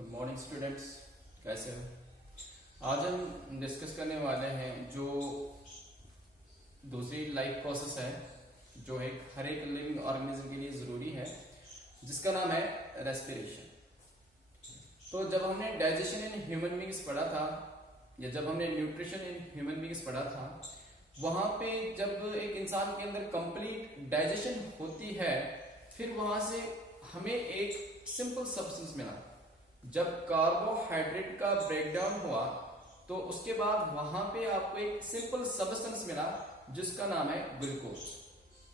Good morning students, कैसे हो। आज हम डिस्कस करने वाले हैं जो दूसरी लाइफ प्रोसेस है जो एक हर एक लिविंग ऑर्गेनिज्म के लिए जरूरी है, जिसका नाम है रेस्पिरेशन। तो जब हमने डाइजेशन इन ह्यूमन बींग्स पढ़ा था या जब हमने न्यूट्रिशन इन ह्यूमन बींग्स पढ़ा था, वहां पे जब एक इंसान के अंदर कंप्लीट डाइजेशन होती है, फिर वहां से हमें एक सिंपल सब्सटेंस मिला। जब कार्बोहाइड्रेट का ब्रेकडाउन हुआ तो उसके बाद वहां पे आपको एक सिंपल सब्सटेंस मिला जिसका नाम है ग्लूकोज।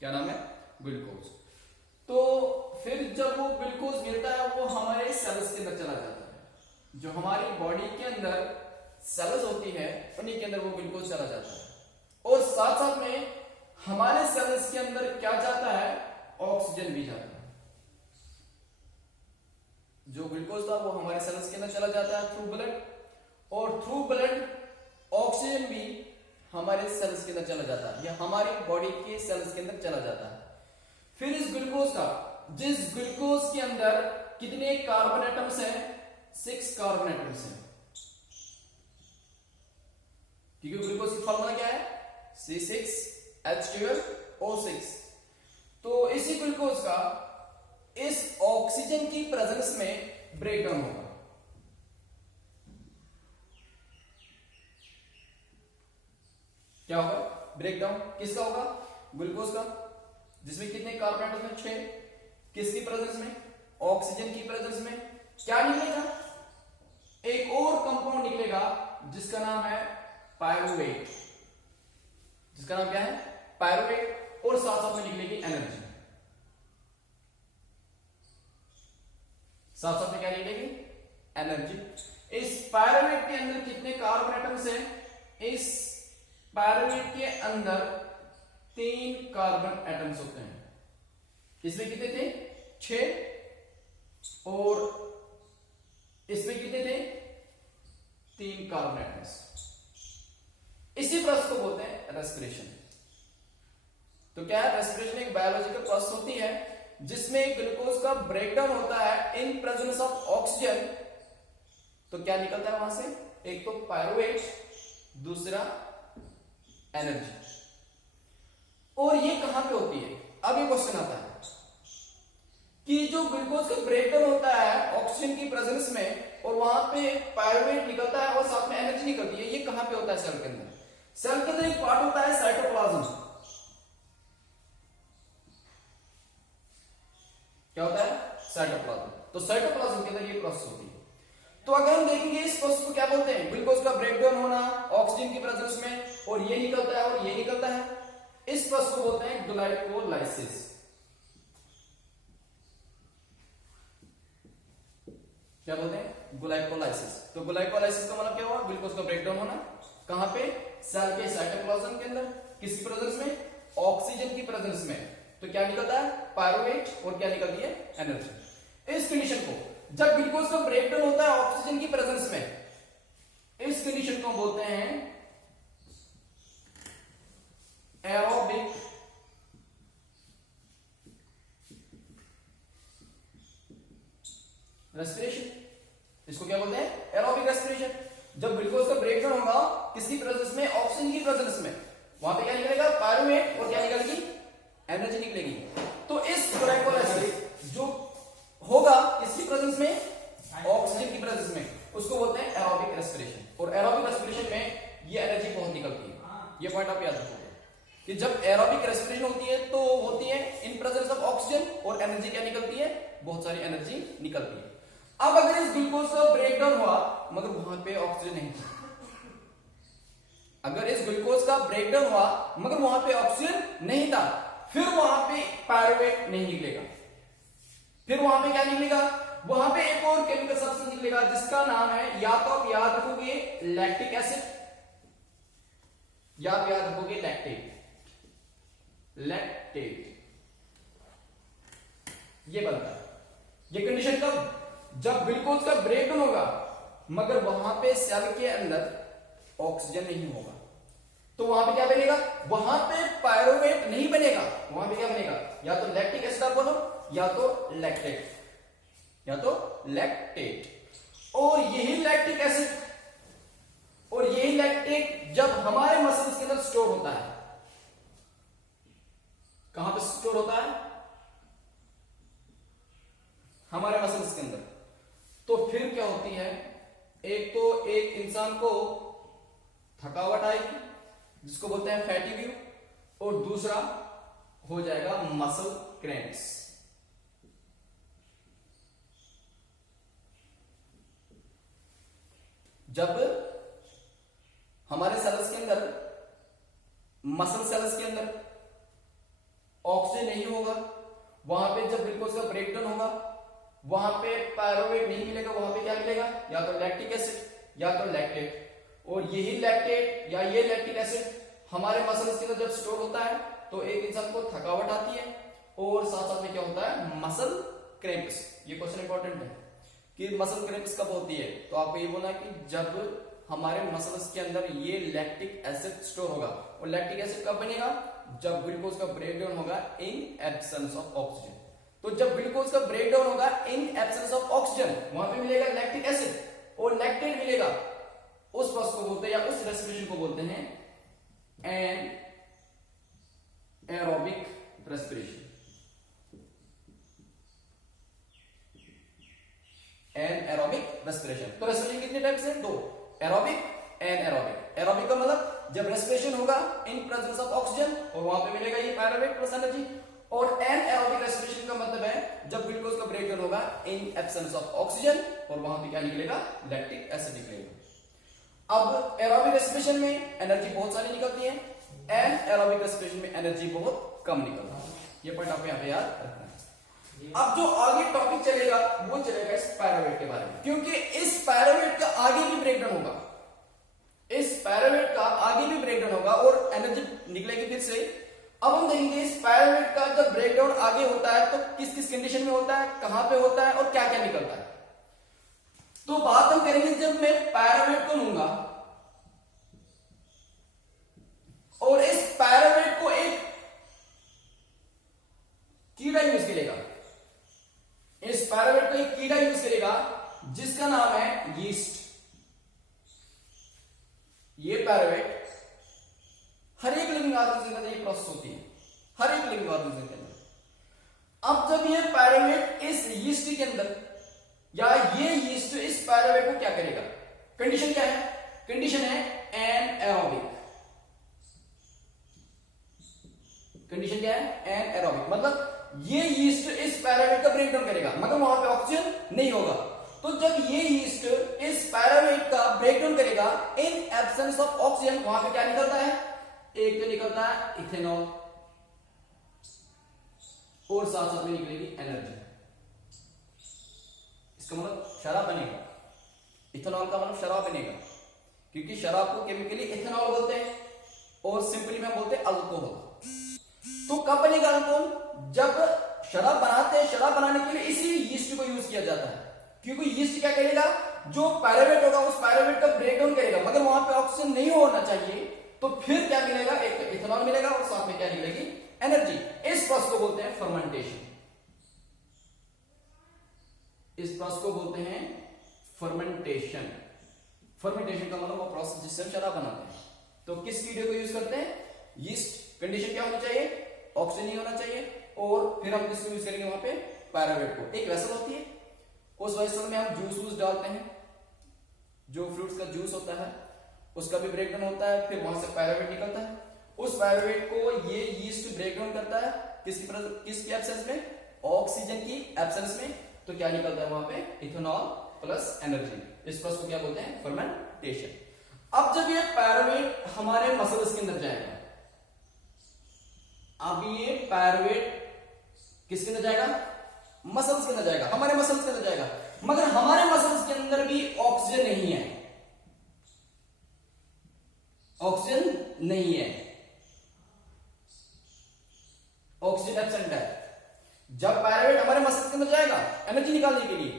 क्या नाम है? ग्लूकोज। तो फिर जब वो ग्लूकोज मिलता है वो हमारे सेल्स के अंदर चला जाता है। जो हमारी बॉडी के अंदर सेल्स होती है उन्हीं के अंदर वो ग्लूकोज चला जाता है, और साथ साथ में हमारे सेल्स के अंदर क्या जाता है? ऑक्सीजन भी जाता है। जो ग्लूकोज था वो हमारे सेल्स के अंदर चला जाता है थ्रू ब्लड, और थ्रू ब्लड ऑक्सीजन भी हमारे सेल्स के अंदर चला जाता है या हमारी बॉडी के सेल्स के अंदर चला जाता है। फिर इस ग्लूकोज का, जिस ग्लूकोज के अंदर कितने कार्बन एटम्स हैं? 6 कार्बन एटम्स हैं, क्योंकि ग्लूकोज की फॉर्मूला क्या है? C6H12O6। तो इसी ग्लूकोज का इस ऑक्सीजन की प्रेजेंस में ब्रेकडाउन होगा। क्या होगा? ब्रेकडाउन किसका होगा? ग्लूकोज का, जिसमें कितने कार्बन एटम्स हैं? 6। किसकी प्रेजेंस में? ऑक्सीजन की प्रेजेंस में। क्या निकलेगा? एक और कंपाउंड निकलेगा जिसका नाम है पायरुवेट। जिसका नाम क्या है? पायरुवेट। और साथ साथ में निकलेगी एनर्जी। साथ साथ में क्या निकलेगी? एनर्जी। इस पायरुवेट के अंदर कितने कार्बन एटम्स हैं? इस पायरुवेट के अंदर 3 कार्बन एटम्स होते हैं। इसमें कितने थे? 6। और इसमें कितने थे? 3 कार्बन एटम्स। इसी प्रोसेस को बोलते हैं रेस्पिरेशन। तो क्या है? रेस्पिरेशन एक बायोलॉजिकल प्रोसेस होती है जिसमें ग्लूकोज का ब्रेकडाउन होता है इन प्रेजेंस ऑफ ऑक्सीजन। तो क्या निकलता है वहां से? एक तो पायरुवेट, दूसरा एनर्जी। और ये कहां पे होती है? अब ये क्वेश्चन आता है कि जो ग्लूकोज का ब्रेकडाउन होता है ऑक्सीजन की प्रेजेंस में और वहां पे पायरुवेट निकलता है और साथ में एनर्जी निकलती है, ये कहां पे होता है? सेल के अंदर। सेल के अंदर एक पार्ट होता है साइटोप्लाज्म। क्या होता है? साइटोप्लाज्म। तो साइटोप्लाज्म के अंदर ये प्रोसेस होती है। तो अगर हम देखेंगे इस प्रोसेस को क्या बोलते हैं? ग्लूकोज का ब्रेकडाउन होना ऑक्सीजन की प्रेजेंस में, और ये निकलता है और ये निकलता है। इस प्रोसेस को बोलते हैं ग्लाइकोलाइसिस। क्या बोलते हैं? ग्लाइकोलाइसिस। तो ग्लाइकोलाइसिस का मतलब क्या हुआ? ग्लूकोज का ब्रेकडाउन होना। कहां पे? सेल के साइटोप्लाज्म के अंदर। किसकी प्रेजेंस में? ऑक्सीजन की प्रेजेंस में। तो क्या निकलता है? पायरुवेट। और क्या निकलती है? एनर्जी। इस कंडीशन को, जब ग्लूकोज का ब्रेकडाउन होता है ऑक्सीजन की प्रेजेंस में, इस कंडीशन को बोलते हैं एरोबिक रेस्पिरेशन। इसको क्या बोलते हैं? Aerobic respiration. जब ग्लूकोज का ब्रेकडाउन होगा किसकी प्रेजेंस में? ऑक्सीजन की प्रेजेंस में, वहां पे क्या निकलेगा? पायरुवेट। और क्या निकलेगी? एनर्जी निकलेगी। तो इस ग्लाइकोलाइसिस जो होगा किसकी प्रेजेंस में? ऑक्सीजन की प्रेजेंस में, उसको बोलते हैं एरोबिक रेस्पिरेशन। और एरोबिक रेस्पिरेशन में ये एनर्जी बहुत निकलती है। ये पॉइंट आप याद रखोगे कि जब एरोबिक रेस्पिरेशन होती है तो होती है इन प्रेजेंस ऑफ ऑक्सीजन, और एनर्जी क्या निकलती है? बहुत सारी एनर्जी निकलती है। अब अगर इस ग्लूकोज का ब्रेकडाउन हुआ मगर वहां पे ऑक्सीजन नहीं था, अगर इस ग्लूकोज का ब्रेकडाउन हुआ मगर वहां पे ऑक्सीजन नहीं था, फिर वहां पे पायरुवेट नहीं निकलेगा। फिर वहां पे क्या निकलेगा? वहां पे एक और केमिकल सब्सटेंस निकलेगा जिसका नाम है, या तो आप याद रखोगे लैक्टिक एसिड, या आप याद रखोगे लैक्टेट। लैक्टेट ये बनता है। ये कंडीशन कब? जब ग्लूकोज का ब्रेकडाउन होगा मगर वहां पे सेल के अंदर ऑक्सीजन नहीं होगा। तो वहां पे क्या बनेगा? वहां पे पायरुवेट नहीं बनेगा। वहां पे क्या बनेगा? या तो लैक्टिक एसिड आप बोलो, या तो लैक्टेट, या तो लैक्टेट। और यही लैक्टिक एसिड और यही लैक्टिक जब हमारे मसल्स के अंदर स्टोर होता है, कहां पे स्टोर होता है? हमारे मसल्स के अंदर। तो फिर क्या होती है, एक तो एक इंसान को थकावट आएगी जिसको बोलते हैं फैटिग्यू, और दूसरा हो जाएगा मसल क्रैम्प्स। जब हमारे सेल्स के अंदर, मसल सेल्स के अंदर ऑक्सीजन नहीं होगा, वहां पे जब ग्लूकोज का ब्रेकडाउन होगा, वहां पे पायरुवेट नहीं मिलेगा, वहां पे क्या मिलेगा? या तो लैक्टिक एसिड या तो लैक्टेट। और यही लैक्टेट या ये लैक्टिक एसिड हमारे मसल्स के अंदर जब स्टोर होता है तो एक इंसान को थकावट आती है और साथ साथ में क्या होता है? Muscle cramps. ये क्वेश्चन इंपॉर्टेंट है कि मसल क्रैम्प्स कब होती है, तो आपको ये बोलना है कि जब हमारे मसल्स के अंदर ये लैक्टिक एसिड स्टोर होगा। और लैक्टिक एसिड कब बनेगा? जब ग्लूकोज का ब्रेकडाउन होगा इन एब्सेंस ऑफ ऑक्सीजन। तो जब ग्लूकोज का ब्रेकडाउन होगा इन एब्सेंस ऑफ ऑक्सीजन, वहां पे मिलेगा लैक्टिक एसिड और लैक्टेट मिलेगा। उस प्रोसेस को बोलते हैं या उस रेस्पिरेशन को बोलते हैं एरोबिक रेस्पिरेशन। Aerobic respiration. तो रेस्पिरेशन कितने टाइप से? दो, एरोबिक एंड एरोबिक। एरोबिक का मतलब जब रेस्पिरेशन होगा इन प्रेजेंस ऑफ ऑक्सीजन और वहां पे मिलेगा ये पायरुवेट प्लस एनर्जी। और एरोबिक रेस्पिरेशन का मतलब है जब ग्लूकोज का ब्रेकडाउन होगा इन एब्सेंस ऑफ ऑक्सीजन और वहां पे क्या निकलेगा? लैक्टिक एसिड निकलेगा। अब एरोबिक रेस्पिरेशन में एनर्जी बहुत सारी निकलती है, एंड एरोबिक रेस्पिरेशन में एनर्जी बहुत कम निकलती है। ये पॉइंट आपको यहाँ पे याद रखना है। अब जो आगे टॉपिक चलेगा वो चलेगा इस पायरुवेट के बारे में, क्योंकि इस पायरुवेट का आगे भी ब्रेकडाउन होगा, इस पायरुवेट का आगे भी ब्रेकडाउन होगा और एनर्जी निकलेगी फिर से। अब हम देखेंगे इस पायरुवेट का जब ब्रेकडाउन आगे होता है तो किस किस कंडीशन में होता है, कहां पे होता है और क्या क्या निकलता है। तो बात हम करेंगे जब मैं पायरुवेट को लूंगा और इस पायरुवेट को एक कीड़ा यूज करेगा, इस पायरुवेट को एक कीड़ा यूज करेगा जिसका नाम है यीस्ट। ये पायरुवेट हर एक लिविंग ऑर्गेनिज्म के अंदर ये प्रोसेस होती है, हर एक लिविंग ऑर्गेनिज्म के अंदर। अब जब ये पायरुवेट इस यीस्ट के अंदर या ये यीस्ट इस पायरुवेट को क्या करेगा? कंडीशन क्या है? कंडीशन है एनएरोबिक। कंडीशन क्या है? एनएरोबिक। मतलब ये यीस्ट इस पायरुवेट का ब्रेकडाउन करेगा मगर वहां पे ऑक्सीजन नहीं होगा। तो जब ये यीस्ट इस पायरुवेट का ब्रेकडाउन करेगा इन एब्सेंस ऑफ ऑक्सीजन, वहां पे क्या निकलता है? एक तो निकलता है इथेनॉल और साथ साथ में निकलेगी एनर्जी। इसका मतलब शराब बनेगा। इथेनॉल का मतलब शराब बनेगा, क्योंकि शराब को केमिकली इथेनॉल बोलते हैं और सिंपली में बोलते हैं अल्कोहल। तो कब बनेगा अल्कोहल? जब शराब बनाते हैं, शराब बनाने के लिए इसी यीस्ट को यूज किया जाता है, क्योंकि यीस्ट क्या करेगा? जो पायरुवेट होगा उस पायरुवेट का ब्रेकडाउन करेगा मगर वहां पे ऑक्सीजन नहीं होना चाहिए, तो फिर क्या मिलेगा? एक तो इथेनॉल मिलेगा और साथ में क्या मिलेगी? एनर्जी। इस प्रोसेस को बोलते हैं फर्मेंटेशन। इस प्रोसेस को बोलते हैं फर्मेंटेशन। फर्मेंटेशन का मतलब वो प्रोसेस जिससे हम शराब बनाते हैं। तो किस कीड़े को यूज करते हैं? यीस्ट। कंडीशन क्या होनी चाहिए? ऑक्सीजन नहीं होना चाहिए। और फिर हम किसको यूज करेंगे वहां पे? पायरुवेट को। एक वेसल होती है, उस वेसल में हम जूस वूस डालते हैं, जो फ्रूट्स का जूस होता है उसका भी ब्रेकडाउन होता है, फिर वहां से पायरुवेट निकलता है। उस पायरुवेट को ये यीस्ट ब्रेकडाउन करता है किसकी एब्सेंस में? ऑक्सीजन की एब्सेंस में। तो क्या निकलता है वहां पे? Ethanol plus energy. इस प्रोसेस को क्या बोलते हैं? फर्मेंटेशन। अब जब ये पायरुवेट हमारे मसल्स के अंदर जाएगा, अब ये पायरुवेट किसके अंदर जाएगा? मसल्स के अंदर जाएगा, हमारे मसल्स के अंदर जाएगा। मगर हमारे मसल्स के अंदर भी ऑक्सीजन नहीं है, ऑक्सीजन नहीं है, ऑक्सीजन एब्सेंट है। जब पायरुवेट हमारे मसल्स के अंदर जाएगा एनर्जी निकालने के लिए,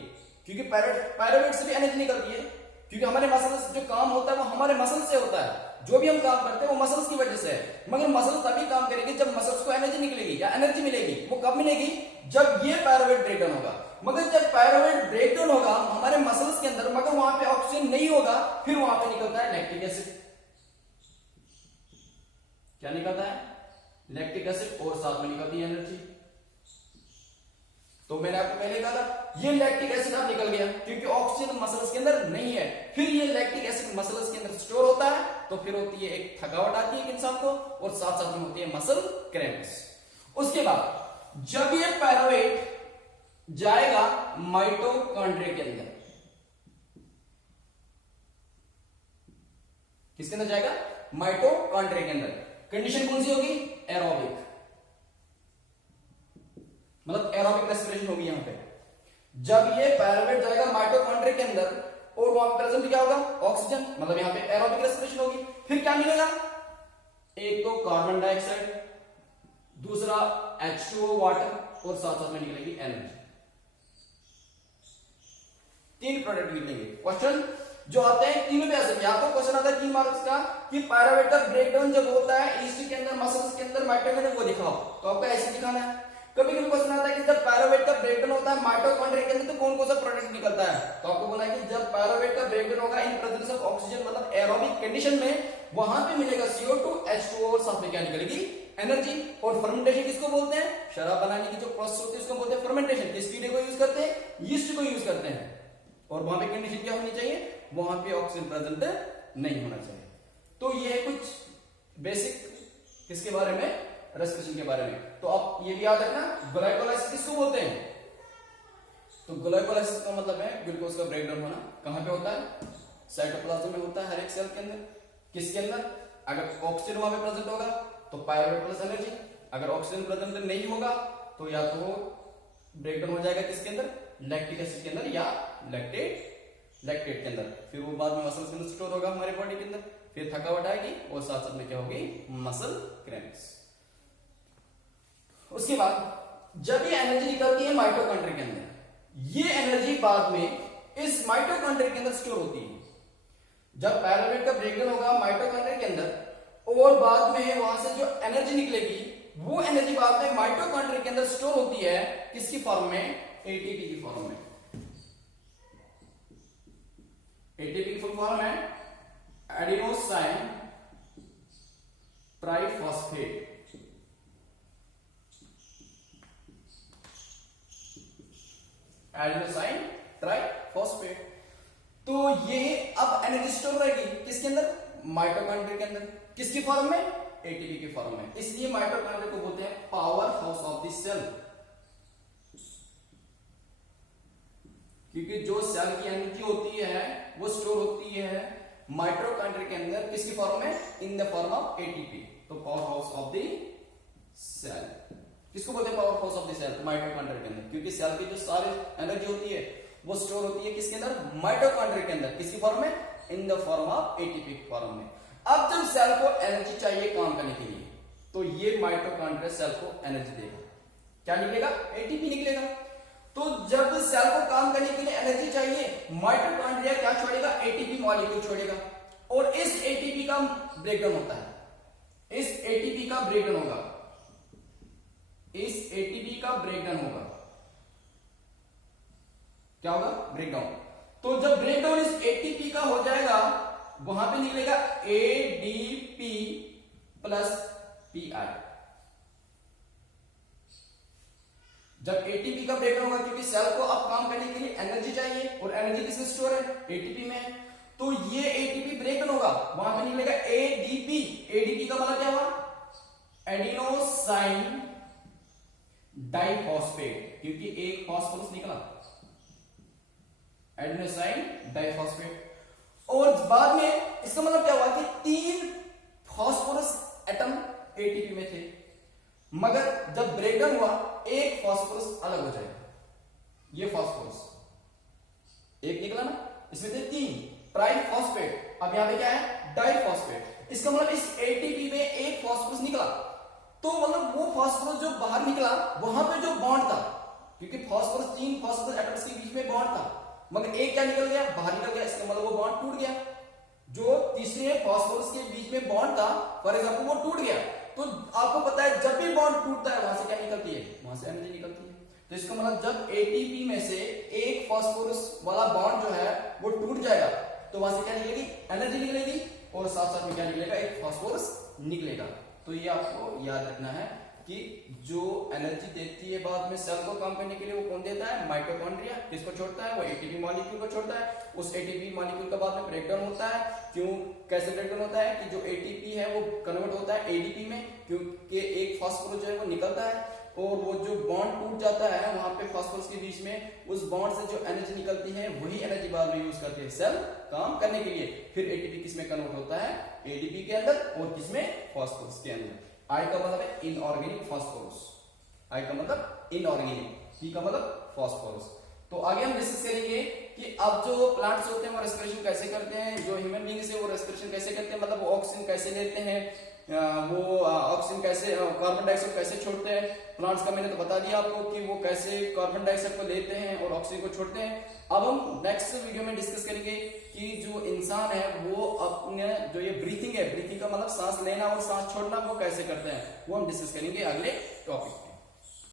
क्योंकि पायरुवेट से भी एनर्जी निकलती है, क्योंकि हमारे मसल्स जो काम होता है वो हमारे मसल्स से होता है। जो भी हम काम करते हैं वो मसल्स की वजह से है। मगर मसल्स तभी काम करेंगे जब मसल्स को एनर्जी निकलेगी या एनर्जी मिलेगी। वो कब मिलेगी? जब ये पायरुवेट ब्रेकडाउन होगा। मगर जब पायरुवेट ब्रेकडाउन होगा हमारे मसल्स के अंदर, मगर और साथ में निकलती है एनर्जी। तो मैंने आपको पहले कहा था ये लैक्टिक एसिड अब निकल गया क्योंकि ऑक्सीजन मसल्स के अंदर नहीं है। फिर ये लैक्टिक एसिड मसल्स के अंदर स्टोर होता है, तो फिर होती है एक थकावट आती है एक इंसान को, और साथ साथ में होती है मसल क्रैम्प्स। उसके बाद जब ये पायरुवेट जाएगा माइटोकॉन्ड्रिया के अंदर, किसके अंदर जाएगा? माइटोकॉन्ड्रिया के अंदर। कंडीशन कौन सी होगी? एरोबिक, मतलब एरोबिक रेस्पिरेशन होगी यहां पे। जब ये पायरुवेट जाएगा माइटोकॉन्ड्रिया के अंदर और वहां पे प्रेजेंट क्या होगा? ऑक्सीजन, मतलब यहां पे एरोबिक रेस्पिरेशन होगी। फिर क्या मिलेगा? एक तो कार्बन डाइऑक्साइड, दूसरा H2O वाटर, और साथ साथ में निकलेगी एनर्जी। 3 प्रोडक्ट निकलेंगे। क्वेश्चन जो आते हैं तीनों पे ऐसे, या तो क्वेश्चन आता है 3 मार्क्स का कि पायरुवेट का ब्रेकडाउन जब होता है ईस्ट के अंदर मसल्स के अंदर माइटोकॉन्ड्रिया वो दिखाओ, तो आपको ऐसे दिखाना है। कभी कभी क्वेश्चन आता है कि जब पायरुवेट का ब्रेकडाउन होता है माइटोकॉन्ड्रिया के अंदर तो कौन कौन सा प्रोडक्ट निकलता है, तो आपको बोला है कि जब पायरुवेट का ब्रेकडाउन होगा इन प्रेजेंस ऑफ ऑक्सीजन, मतलब एरोबिक कंडीशन में, वहां पे मिलेगा CO2, H2O और साथ में क्या निकलेगी? एनर्जी। और फर्मेंटेशन किसको बोलते हैं? शराब बनाने की जो प्रोसेस होती है उसको बोलते हैं फर्मेंटेशन। किस कीड़े को यूज करते हैं? यीस्ट को यूज करते हैं। और वहां पे कंडीशन क्या होनी चाहिए? वहां पे ऑक्सीजन प्रेजेंट नहीं होना चाहिए। तो ये है कुछ बेसिक किसके बारे में? रेस्पिरेशन के बारे में। तो आप ये भी याद रखना, ग्लाइकोलाइसिस किसको बोलते हैं? तो ग्लाइकोलाइसिस का मतलब है ग्लूकोज का ब्रेकडाउन होना। कहां पे होता है? साइटोप्लाज्म में होता है, हर एक सेल के अंदर। किसके अंदर? अगर ऑक्सीजन वहां पे प्रेजेंट होगा तो पायरुवेट प्लस एनर्जी, अगर ऑक्सीजन प्रेजेंट नहीं होगा तो या तो ब्रेकडाउन हो जाएगा किसके अंदर? लैक्टिक एसिड के अंदर या लैक्टेट के अंदर। फिर वो बाद में मसल्स के अंदर स्टोर होगा हमारे बॉडी के अंदर, फिर थकावट आएगी और साथ साथ में क्या होगी? Muscle cramps. उसके बाद जब ये एनर्जी निकलती है माइटोकॉन्ड्रिया के अंदर, ये एनर्जी बाद में इस माइटोकॉन्ड्रिया के अंदर स्टोर होती है। जब पायरुवेट का ब्रेकडाउन होगा माइटोकॉन्ड्रिया के अंदर और बाद में वहां से जो एनर्जी निकलेगी वो एनर्जी बाद में माइटोकॉन्ड्रिया के अंदर स्टोर होती है। किसकी फॉर्म में? एटीपी की फॉर्म में। एटीपी की फुल फॉर्म है एडिनोसाइन ट्राइफॉस्फेट। Adenosine triphosphate. तो ये अब एनर्जी स्टोर रहेगी किसके अंदर? माइटोकॉन्ड्रिया के अंदर। किसकी फॉर्म में? एटीपी की फॉर्म में। इसलिए माइटोकॉन्ड्रिया को बोलते हैं power house of the cell, क्योंकि जो सेल की एनर्जी होती है वो स्टोर होती है माइटोकॉन्ड्रिया के अंदर। किसकी फॉर्म में? In the form of ATP. तो power house of the cell किसको बोलते हैं? Power house of the cell, mitochondria के अंदर। क्योंकि सेल की जो सारी एनर्जी होती है वो स्टोर होती है किसके अंदर? माइटोकॉन्ड्रिया के अंदर। किसकी फॉर्म में? In the form of ATP form में। अब जब सेल को एनर्जी चाहिए काम करने के लिए तो ये माइटोकॉन्ड्रिया सेल को एनर्जी देगा। क्या निकलेगा? एटीपी निकलेगा। तो जब सेल को काम करने के लिए एनर्जी चाहिए, माइटोकॉन्ड्रिया क्या छोड़ेगा? एटीपी मॉलिक्यूल छोड़ेगा, और इस एटीपी का ब्रेकडाउन होता है। इस एटीपी का ब्रेकडाउन होगा, इस एटीपी का ब्रेकडाउन होगा। क्या होगा? ब्रेकडाउन। तो जब ब्रेकडाउन इस एटीपी का हो जाएगा वहां पे निकलेगा एडीपी प्लस पीआई। जब एटीपी का ब्रेकडाउन होगा, क्योंकि सेल को अब काम करने के लिए एनर्जी चाहिए और एनर्जी किसमें स्टोर है? एटीपी में। तो ये एटीपी ब्रेकडाउन होगा, वहां पे निकलेगा एडीपी। एडीपी का मतलब क्या हुआ? एडिनोसाइन डाइफॉस्फेट, क्योंकि एक फॉस्फोरस निकला, एडिनोसाइन डाइफॉस्फेट। और बाद में इसका मतलब क्या हुआ कि 3 फॉस्फोरस एटम एटीपी में थे, मगर जब ब्रेकडाउन हुआ एक फॉस्फोरस अलग हो जाएगा। ये फॉस्फोरस एक निकला ना, इसमें थे 3 ट्राइफॉस्फेट। अब यहां पे क्या है? डाइफॉस्फेट। इसका मतलब इस एटीपी में एक फॉस्फोरस निकला, तो मतलब वो फॉस्फोरस जो बाहर निकला वहां पे जो बॉन्ड था, क्योंकि फॉस्फोरस 3 फॉस्फोरस एटम्स के बीच में बॉन्ड था, मगर एक क्या निकल गया? बाहर निकल गया। इसका मतलब वो बॉन्ड टूट गया। जो तीसरे फॉस्फोरस के बीच में बॉन्ड था फॉर एग्जांपल वो टूट गया। तो आपको पता है जब भी बॉन्ड टूटता है वहां से क्या निकलती है? वहां से एनर्जी निकलती है। तो इसका मतलब जब एटीपी में से एक फॉस्फोरस वाला बॉन्ड जो है वो टूट जाएगा तो वहां से क्या निकलेगी? एनर्जी निकलेगी, और साथ साथ में क्या निकलेगा? एक फॉस्फोरस निकलेगा। तो ये आपको याद रखना है। कि जो एनर्जी देती है बाद में सेल को काम करने के लिए, वो कौन देता है? माइटोकॉन्ड्रिया। किसको छोड़ता है? वो एटीपी मॉलिक्यूल को छोड़ता है। उस एटीपी मॉलिक्यूल का बाद में ब्रेकडाउन होता है। क्यों, कैसे ब्रेकडाउन होता है? कि जो एटीपी है वो कन्वर्ट होता है एडीपी में, क्योंकि एक फास्फोरस जो है वो निकलता है और वो जो बॉन्ड टूट जाता है वहां पे फास्फोरस के बीच में, उस बॉन्ड से जो एनर्जी निकलती है वही एनर्जी बाद में यूज करते हैं सेल काम करने के लिए। फिर एटीपी किसमें कन्वर्ट होता है? एडीपी के अंदर, और किसमें? फास्फोरस के अंदर। आई का मतलब है इनऑर्गेनिक फास्फोरस, आई का मतलब इनऑर्गेनिक, सी का मतलब फास्फोरस। तो आगे हम डिस्कस करेंगे कि अब जो प्लांट्स होते हैं वो रेस्पिरेशन कैसे करते हैं, जो ह्यूमन बीइंग्स है वो रेस्पिरेशन कैसे करते हैं, मतलब वो ऑक्सीजन कैसे लेते हैं, वो ऑक्सीजन कैसे, कार्बन डाइऑक्साइड कैसे छोड़ते हैं। प्लांट्स का मैंने तो बता दिया आपको कि वो कैसे कार्बन डाइऑक्साइड को लेते हैं और ऑक्सीजन को छोड़ते हैं। अब हम नेक्स्ट वीडियो में डिस्कस करेंगे कि जो इंसान है वो अपने जो ये ब्रीथिंग है, ब्रीथिंग का मतलब सांस लेना और सांस छोड़ना, वो कैसे करते हैं, वो हम डिस्कस करेंगे अगले टॉपिक।